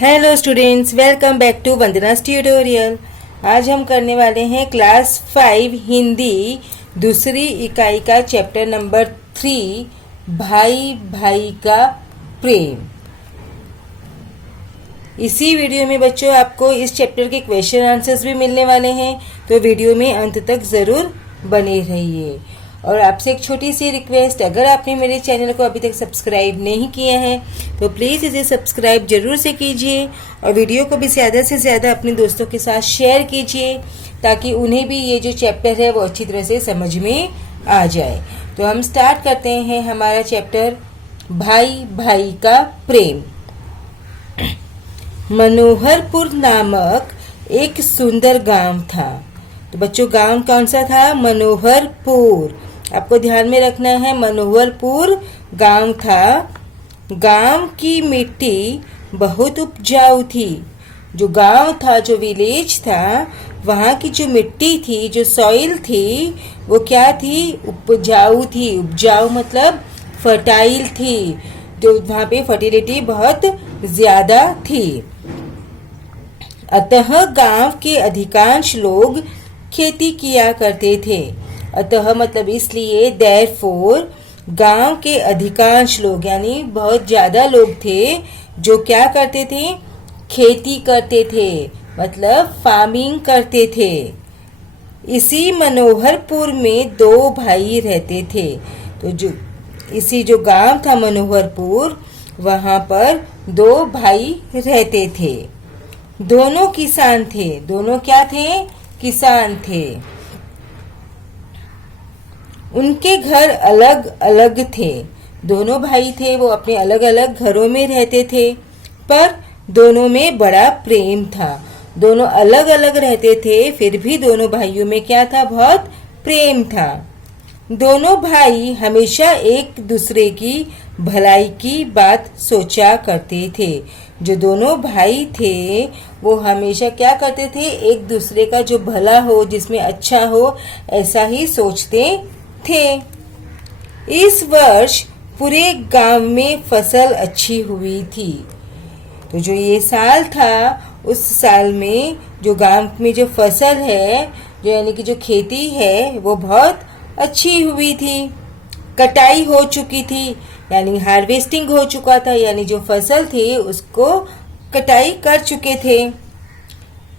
Hello students, welcome back to Vandana's tutorial. आज हम करने वाले हैं क्लास 5 हिंदी दूसरी इकाई का चैप्टर नंबर 3 भाई भाई का प्रेम। इसी वीडियो में बच्चों आपको इस चैप्टर के क्वेश्चन आंसर्स भी मिलने वाले हैं, तो वीडियो में अंत तक ज़रूर बने रहिए। और आपसे एक छोटी सी रिक्वेस्ट, अगर आपने मेरे चैनल को अभी तक सब्सक्राइब नहीं किया है तो प्लीज़ इसे सब्सक्राइब जरूर से कीजिए और वीडियो को भी ज़्यादा से ज़्यादा अपने दोस्तों के साथ शेयर कीजिए ताकि उन्हें भी ये जो चैप्टर है वो अच्छी तरह से समझ में आ जाए। तो हम स्टार्ट करते हैं हमारा चैप्टर भाई भाई का प्रेम। मनोहरपुर नामक एक सुंदर गांव था। तो बच्चों गांव कौन सा था? मनोहरपुर। आपको ध्यान में रखना है, मनोहरपुर गांव था। गांव की मिट्टी बहुत उपजाऊ थी। जो गांव था, जो विलेज था, वहाँ की जो मिट्टी थी, जो सॉइल थी, वो क्या थी? उपजाऊ थी। उपजाऊ मतलब फर्टाइल थी। जो वहाँ पे फर्टिलिटी बहुत ज्यादा थी। अतः गांव के अधिकांश लोग खेती किया करते थे। अतः मतलब इसलिए, देयरफॉर गांव के अधिकांश लोग यानी बहुत ज्यादा लोग थे जो क्या करते थे? खेती करते थे, मतलब फार्मिंग करते थे। इसी मनोहरपुर में दो भाई रहते थे। तो जो गांव था मनोहरपुर, वहां पर दो भाई रहते थे। दोनों किसान थे। दोनों क्या थे? किसान थे। उनके घर अलग अलग थे। दोनों भाई थे, वो अपने अलग अलग घरों में रहते थे, पर दोनों में बड़ा प्रेम था। दोनों अलग अलग रहते थे, फिर भी दोनों भाइयों में क्या था? बहुत प्रेम था। दोनों भाई हमेशा एक दूसरे की भलाई की बात सोचा करते थे। जो दोनों भाई थे वो हमेशा क्या करते थे? एक दूसरे का जो भला हो, जिसमें अच्छा हो, ऐसा ही सोचते थे। इस वर्ष पूरे गांव में फसल अच्छी हुई थी। तो जो ये साल था, उस साल में जो गांव में जो फसल है, जो यानी कि जो खेती है, वो बहुत अच्छी हुई थी। कटाई हो चुकी थी, यानी हार्वेस्टिंग हो चुका था, यानी जो फसल थी उसको कटाई कर चुके थे।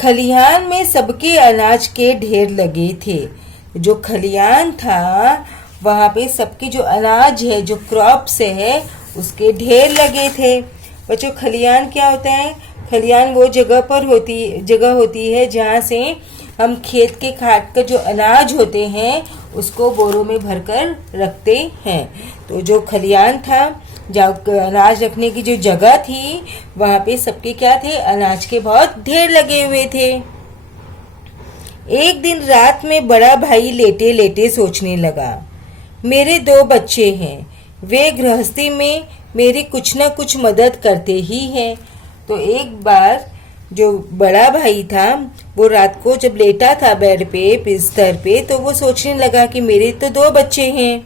खलिहान में सबके अनाज के ढेर लगे थे। जो खलिहान था, वहाँ पे सबके जो अनाज है, जो क्रॉप्स है, उसके ढेर लगे थे। बच्चों, खलिहान क्या होता है? खलिहान वो जगह होती है जहाँ से हम खेत के खाद का जो अनाज होते हैं उसको बोरों में भरकर रखते हैं। तो जो खलिहान था, जहाँ अनाज रखने की जो जगह थी, वहाँ पे सबके क्या थे? अनाज के बहुत ढेर लगे हुए थे। एक दिन रात में बड़ा भाई लेटे लेटे सोचने लगा, मेरे दो बच्चे हैं, वे गृहस्थी में मेरी कुछ न कुछ मदद करते ही हैं। तो एक बार जो बड़ा भाई था, वो रात को जब लेटा था बेड पे, बिस्तर पे, तो वो सोचने लगा कि मेरे तो दो बच्चे हैं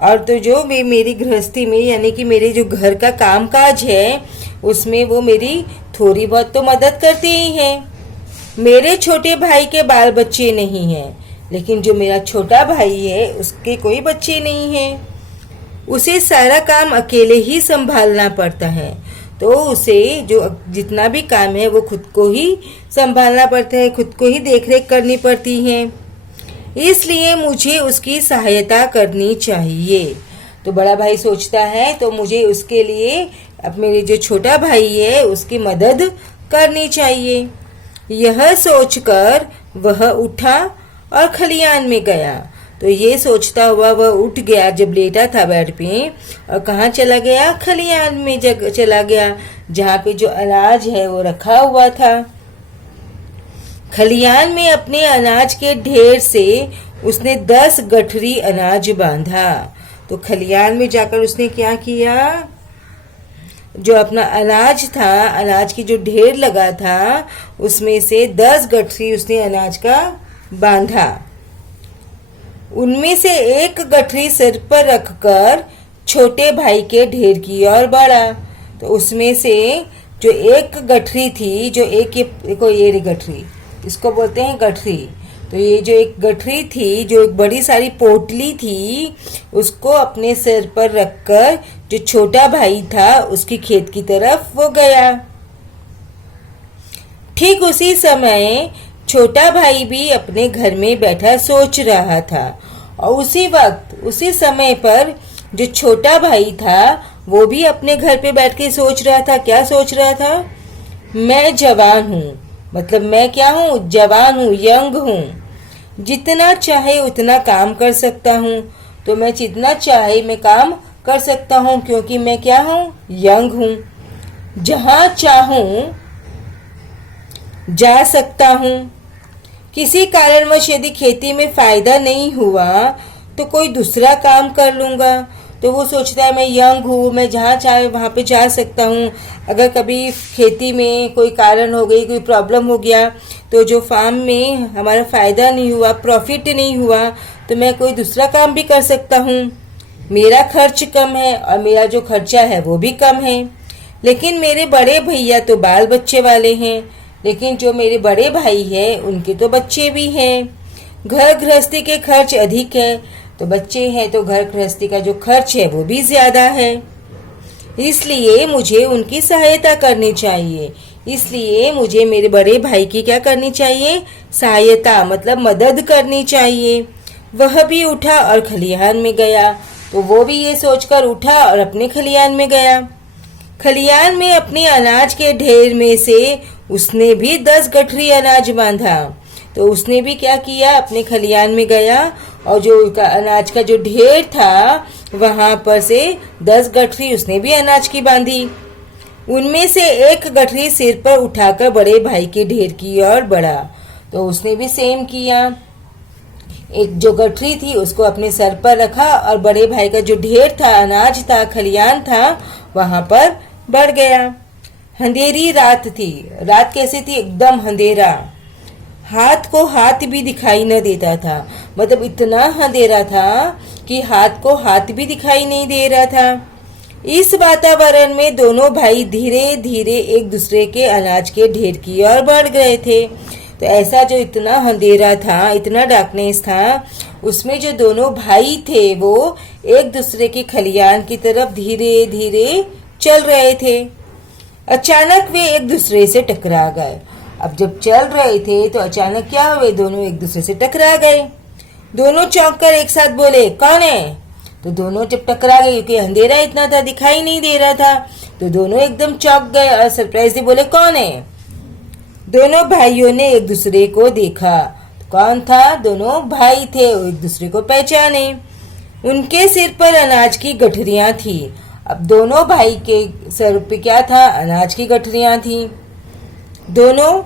और तो जो वे मेरी गृहस्थी में यानी कि मेरे जो घर का कामकाज है उसमें वो मेरी थोड़ी बहुत तो मदद करते ही हैं। मेरे छोटे भाई के बाल बच्चे नहीं हैं, लेकिन जो मेरा छोटा भाई है उसके कोई बच्चे नहीं हैं। उसे सारा काम अकेले ही संभालना पड़ता है। तो उसे जो जितना भी काम है वो खुद को ही संभालना पड़ता है, खुद को ही देखरेख करनी पड़ती है। इसलिए मुझे उसकी सहायता करनी चाहिए। तो बड़ा भाई सोचता है तो मुझे उसके लिए, अब मेरे जो छोटा भाई है उसकी मदद करनी चाहिए। यह सोचकर वह उठा और खलिहान में गया। तो ये सोचता हुआ वह उठ गया, जब लेटा था बेड पे, और कहाँ चला गया? खलिहान में चला गया, जहाँ पे जो अनाज है वो रखा हुआ था। खलिहान में अपने अनाज के ढेर से उसने 10 गठरी अनाज बांधा। तो खलिहान में जाकर उसने क्या किया? जो अपना अनाज था, अनाज की जो ढेर लगा था, उसमें से 10 गठरी उसने अनाज का बांधा। उनमें से एक गठरी सिर पर रखकर छोटे भाई के ढेर की ओर बढ़ा। तो उसमें से जो एक गठरी थी, जो एक ये देखो ये रही गठरी, इसको बोलते हैं गठरी। तो ये जो एक गठरी थी, जो एक बड़ी सारी पोटली थी, उसको अपने सिर पर रखकर जो छोटा भाई था उसकी खेत की तरफ वो गया। ठीक उसी समय छोटा भाई भी अपने घर में बैठा सोच रहा था, और उसी वक्त उसी समय पर जो छोटा भाई था वो भी अपने घर पे बैठ के सोच रहा था। क्या सोच रहा था? मैं जवान हूँ, मतलब मैं क्या हूँ? जवान हूँ, यंग हूँ। जितना चाहे उतना काम कर सकता हूँ। तो मैं जितना चाहे मैं काम कर सकता हूँ, क्योंकि मैं क्या हूँ? यंग हूँ। जहाँ चाहूँ जा सकता हूँ। किसी कारणवश यदि खेती में फायदा नहीं हुआ तो कोई दूसरा काम कर लूँगा। तो वो सोचता है मैं यंग हूँ, मैं जहाँ चाहे वहाँ पे जा सकता हूँ। अगर कभी खेती में कोई कारण हो गई, कोई प्रॉब्लम हो गया, तो जो फार्म में हमारा फ़ायदा नहीं हुआ, प्रॉफिट नहीं हुआ, तो मैं कोई दूसरा काम भी कर सकता हूँ। मेरा खर्च कम है और मेरा जो खर्चा है वो भी कम है। लेकिन मेरे बड़े भैया तो बाल बच्चे वाले हैं, लेकिन जो मेरे बड़े भाई हैं उनके तो बच्चे भी हैं। घर गृहस्थी के खर्च अधिक है, तो बच्चे हैं तो घर गृहस्थी का जो खर्च है वो भी ज्यादा है। इसलिए मुझे उनकी सहायता करनी चाहिए। इसलिए मुझे मेरे बड़े भाई की क्या करनी चाहिए? सहायता, मतलब मदद करनी चाहिए। वह भी उठा और खलिहान में गया। तो वो भी ये सोचकर उठा और अपने खलिहान में गया। खलिहान में अपने अनाज के ढेर में से उसने भी 10 गठरी अनाज बांधा। तो उसने भी क्या किया? अपने खलिहान में गया और जो अनाज का जो ढेर था वहां पर से 10 गठरी उसने भी अनाज की बांधी। उनमें से एक गठरी सिर पर उठाकर बड़े भाई के ढेर की ओर बढ़ा। तो उसने भी सेम किया। एक जो गठरी थी उसको अपने सर पर रखा और बड़े भाई का जो ढेर था, अनाज था, खलिहान था, वहां पर बढ़ गया। अंधेरी रात थी। रात कैसी थी? एकदम अंधेरा। हाथ को हाथ भी दिखाई न देता था। मतलब इतना अंधेरा था कि हाथ को हाथ भी दिखाई नहीं दे रहा था। इस वातावरण में दोनों भाई धीरे धीरे एक दूसरे के अनाज के ढेर की ओर बढ़ गए थे। तो ऐसा जो इतना अंधेरा था, इतना डार्कनेस था, उसमें जो दोनों भाई थे वो एक दूसरे के खलिहान की तरफ धीरे धीरे चल रहे थे। अचानक वे एक दूसरे से टकरा गए। अब जब चल रहे थे तो अचानक क्या हुए? दोनों एक दूसरे से टकरा गए। दोनों चौंक कर एक साथ बोले, कौन है? तो दोनों जब टकरा गए, क्योंकि अंधेरा इतना था, दिखाई नहीं दे रहा था, तो दोनों एकदम चौंक गए और सरप्राइज से बोले, कौन है? दोनों भाइयों ने एक दूसरे को देखा। कौन था? दोनों भाई थे। वो एक दूसरे को पहचाने। उनके सिर पर अनाज की गठरियां थी। अब दोनों भाई के सर पे क्या था? अनाज की गठरियां थी। दोनों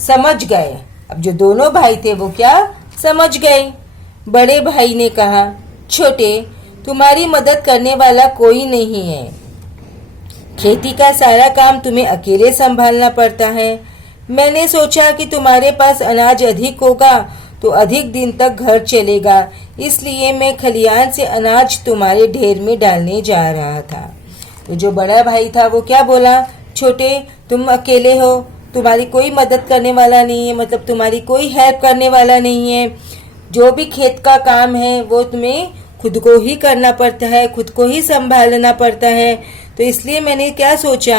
समझ गए। अब जो दोनों भाई थे वो क्या समझ गए? बड़े भाई ने कहा, छोटे, तुम्हारी मदद करने वाला कोई नहीं है। खेती का सारा काम तुम्हें अकेले संभालना पड़ता है। मैंने सोचा कि तुम्हारे पास अनाज अधिक होगा तो अधिक दिन तक घर चलेगा, इसलिए मैं खलिहान से अनाज तुम्हारे ढेर में डालने जा रहा था। तो जो बड़ा भाई था वो क्या बोला? छोटे, तुम अकेले हो, तुम्हारी कोई मदद करने वाला नहीं है, मतलब तुम्हारी कोई हेल्प करने वाला नहीं है। जो भी खेत का काम है वो तुम्हें खुद को ही करना पड़ता है, खुद को ही संभालना पड़ता है। तो इसलिए मैंने क्या सोचा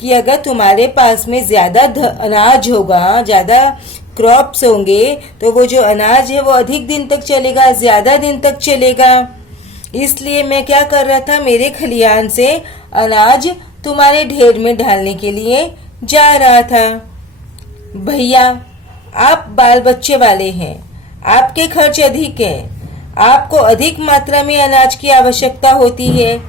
कि अगर तुम्हारे पास में ज्यादा अनाज होगा, ज्यादा क्रॉप्स होंगे, तो वो जो अनाज है वो अधिक दिन तक चलेगा, ज्यादा दिन तक चलेगा। इसलिए मैं क्या कर रहा था? मेरे खलिहान से अनाज तुम्हारे ढेर में डालने के लिए जा रहा था। भैया, आप बाल बच्चे वाले हैं, आपके खर्च अधिक है, आपको अधिक मात्रा में अनाज की आवश्यकता होती है,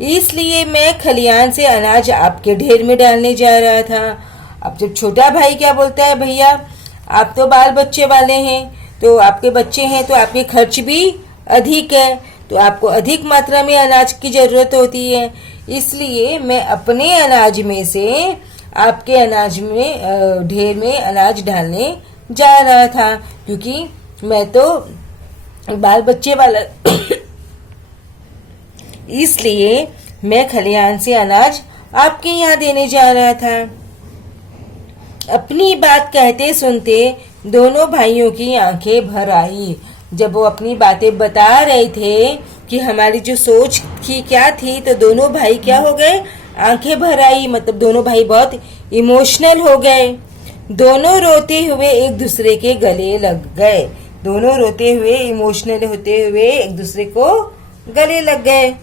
इसलिए मैं खलिहान से अनाज आपके ढेर में डालने जा रहा था। अब जब छोटा भाई क्या बोलता है, भैया आप तो बाल बच्चे वाले हैं, तो आपके बच्चे हैं तो आपके खर्च भी अधिक है, तो आपको अधिक मात्रा में अनाज की जरूरत होती है, इसलिए मैं अपने अनाज में से आपके अनाज में ढेर में अनाज डालने जा रहा था, क्योंकि मैं तो बाल बच्चे वाला इसलिए मैं खलिहान से अनाज आपके यहाँ देने जा रहा था। अपनी बात कहते सुनते दोनों भाइयों की आंखें भर आई। जब वो अपनी बातें बता रहे थे कि हमारी जो सोच थी क्या थी, तो दोनों भाई क्या हो गए, आंखें भर आई, मतलब दोनों भाई बहुत इमोशनल हो गए। दोनों रोते हुए एक दूसरे के गले लग गए। दोनों रोते हुए इमोशनल होते हुए एक दूसरे को गले लग गए।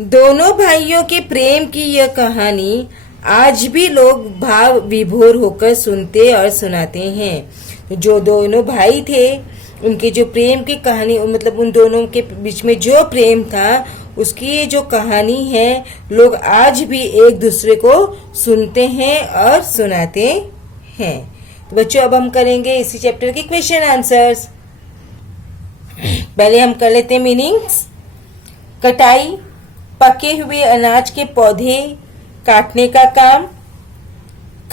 दोनों भाइयों के प्रेम की यह कहानी आज भी लोग भाव विभोर होकर सुनते और सुनाते हैं। जो दोनों भाई थे उनके जो प्रेम की कहानी, मतलब उन दोनों के बीच में जो प्रेम था उसकी ये जो कहानी है लोग आज भी एक दूसरे को सुनते हैं और सुनाते हैं। तो बच्चों अब हम करेंगे इसी चैप्टर के क्वेश्चन आंसर्स। पहले हम कर लेते हैं मीनिंग्स। कटाई, पके हुए अनाज के पौधे काटने का काम।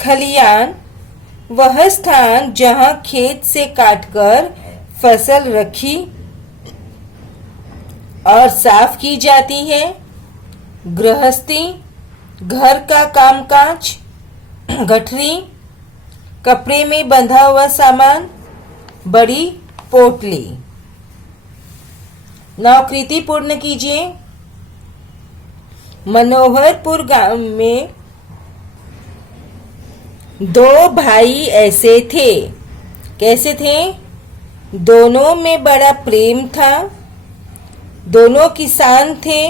खलियान, वह स्थान जहां खेत से काटकर फसल रखी और साफ की जाती है। गृहस्थी, घर का कामकाज। गठरी, कपड़े में बंधा हुआ सामान। बड़ी पोटली। नौकृति पूर्ण कीजिए। मनोहरपुर गांव में दो भाई ऐसे थे। कैसे थे? दोनों में बड़ा प्रेम था। दोनों किसान थे।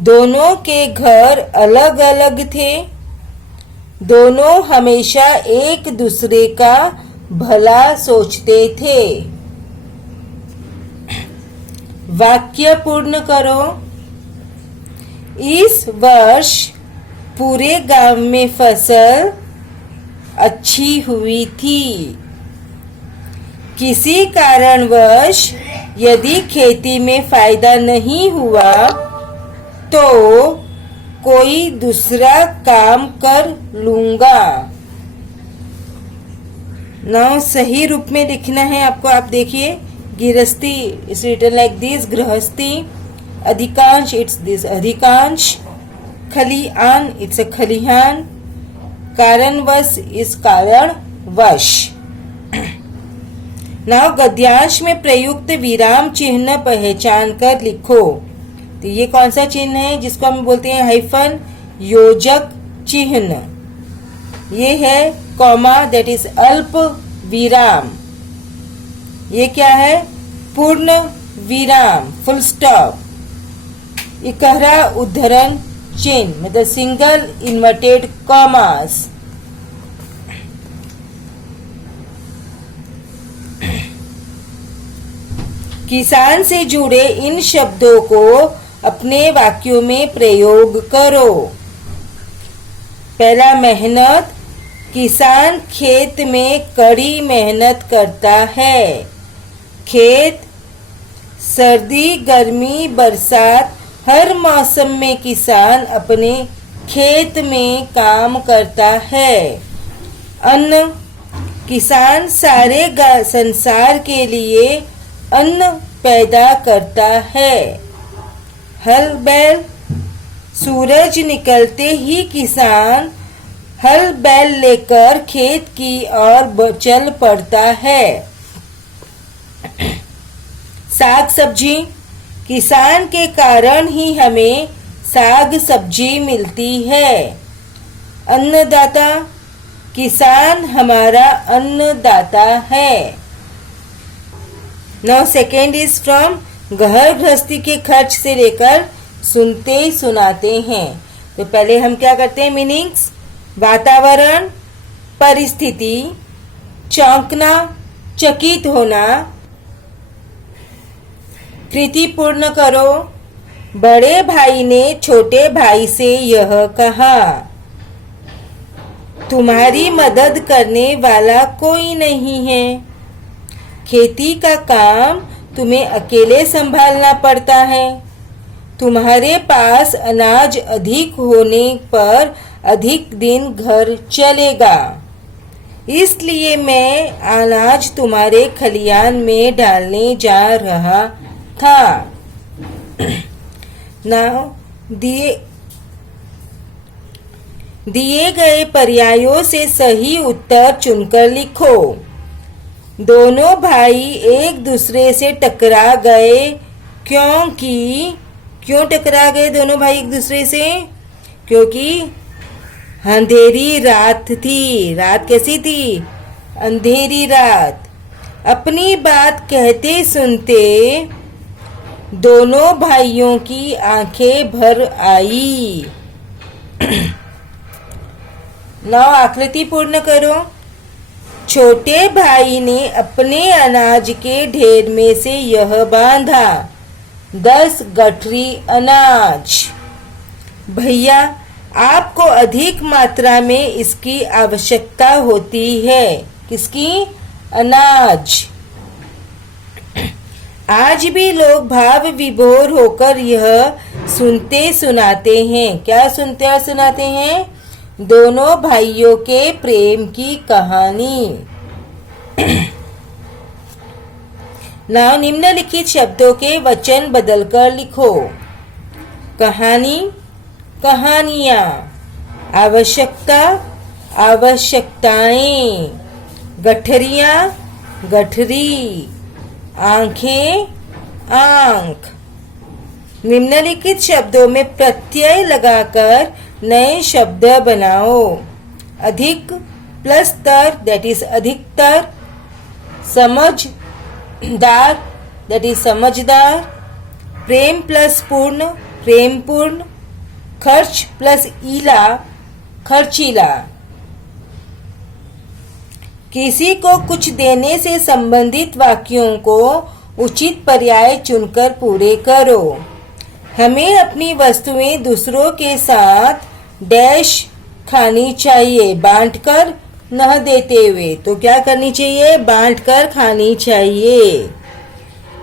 दोनों के घर अलग अलग थे। दोनों हमेशा एक दूसरे का भला सोचते थे। वाक्य पूर्ण करो। इस वर्ष पूरे गांव में फसल अच्छी हुई थी। किसी कारणवश यदि खेती में फायदा नहीं हुआ तो कोई दूसरा काम कर लूंगा। नाउ सही रूप में लिखना है आपको। आप देखिए, गिरस्ती इज रिटन लाइक दिस, गृहस्थी। अधिकांश इट्स दिस अधिकांश। खलियान इट्स अ खलिहान। कारणवश इस कारणवश। नाउ गद्यांश में प्रयुक्त विराम चिन्ह पहचान कर लिखो। तो ये कौन सा चिन्ह है जिसको हम बोलते हैं हाइफन, योजक चिन्ह। ये है कॉमा, दैट इज अल्प विराम। ये क्या है? पूर्ण विराम, फुल स्टॉप। इकहरा उद्धरण चिन्ह, मतलब सिंगल इन्वर्टेड कॉमास। किसान से जुड़े इन शब्दों को अपने वाक्यों में प्रयोग करो। पहला, मेहनत। किसान खेत में कड़ी मेहनत करता है। खेत, सर्दी, गर्मी, बरसात, हर मौसम में किसान अपने खेत में काम करता है। अन्न, किसान सारे संसार के लिए अन्न पैदा करता है। हल बैल, सूरज निकलते ही किसान हल बैल लेकर खेत की ओर चल पड़ता है। साग सब्जी, किसान के कारण ही हमें साग सब्जी मिलती है। अन्नदाता, किसान हमारा अन्नदाता है। नाउ सेकेंड इज फ्रॉम घर गृहस्थी के खर्च से लेकर सुनते सुनाते हैं। तो पहले हम क्या करते हैं मीनिंग्स। वातावरण, परिस्थिति, चौंकना, चकित होना। कृति पूर्ण करो। बड़े भाई ने छोटे भाई से यह कहा, तुम्हारी मदद करने वाला कोई नहीं है। खेती का काम तुम्हें अकेले संभालना पड़ता है। तुम्हारे पास अनाज अधिक होने पर अधिक दिन घर चलेगा, इसलिए मैं अनाज तुम्हारे खलियान में डालने जा रहा था। नाउ दिए दिए गए पर्यायों से सही उत्तर चुनकर लिखो। दोनों भाई एक दूसरे से टकरा गए क्यों टकरा गए दोनों भाई एक दूसरे से? क्योंकि अंधेरी रात थी। रात कैसी थी? अंधेरी रात। अपनी बात कहते सुनते दोनों भाइयों की आंखें भर आई। नौ आकृति पूर्ण करो। छोटे भाई ने अपने अनाज के ढेर में से यह बांधा 10 गठरी अनाज। भैया, आपको अधिक मात्रा में इसकी आवश्यकता होती है। किसकी? अनाज। आज भी लोग भाव विभोर होकर यह सुनते सुनाते हैं। क्या सुनते और सुनाते हैं? दोनों भाइयों के प्रेम की कहानी। now निम्नलिखित शब्दों के वचन बदलकर लिखो। कहानी, कहानियां। आवश्यकता, आवश्यकताएं। गठरियां, गठरी। आंखें, आंख। निम्नलिखित शब्दों में प्रत्यय लगाकर नए शब्द बनाओ। अधिक प्लस तर, दैट इज अधिकतर। समझदार, दैट इज समझदार। प्रेम प्लस पूर्ण, प्रेमपूर्ण। खर्च प्लस ईला, खर्चीला। किसी को कुछ देने से संबंधित वाक्यों को उचित पर्याय चुनकर पूरे करो। हमें अपनी वस्तुएं दूसरों के साथ डैश खानी चाहिए, बांटकर न देते हुए। तो क्या करनी चाहिए? बांटकर खानी चाहिए।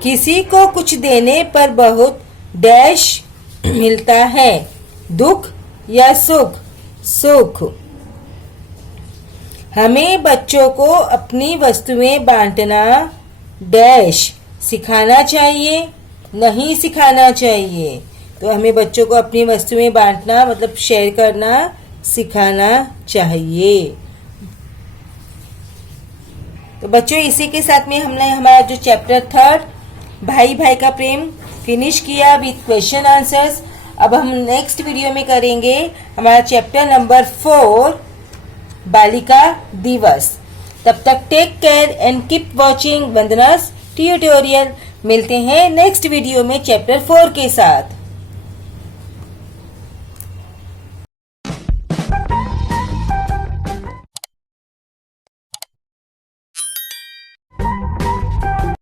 किसी को कुछ देने पर बहुत डैश मिलता है, दुख या सुख? सुख। हमें बच्चों को अपनी वस्तुएं बांटना डैश सिखाना चाहिए, नहीं सिखाना चाहिए। तो हमें बच्चों को अपनी वस्तुएं बांटना मतलब शेयर करना सिखाना चाहिए। तो बच्चों, इसी के साथ में हमने हमारा जो चैप्टर 3 भाई भाई का प्रेम फिनिश किया विथ क्वेश्चन आंसर्स। अब हम नेक्स्ट वीडियो में करेंगे हमारा चैप्टर नंबर 4 बालिका दिवस। तब तक take care and keep watching Vandana's tutorial. मिलते हैं नेक्स्ट वीडियो में चैप्टर 4 के साथ।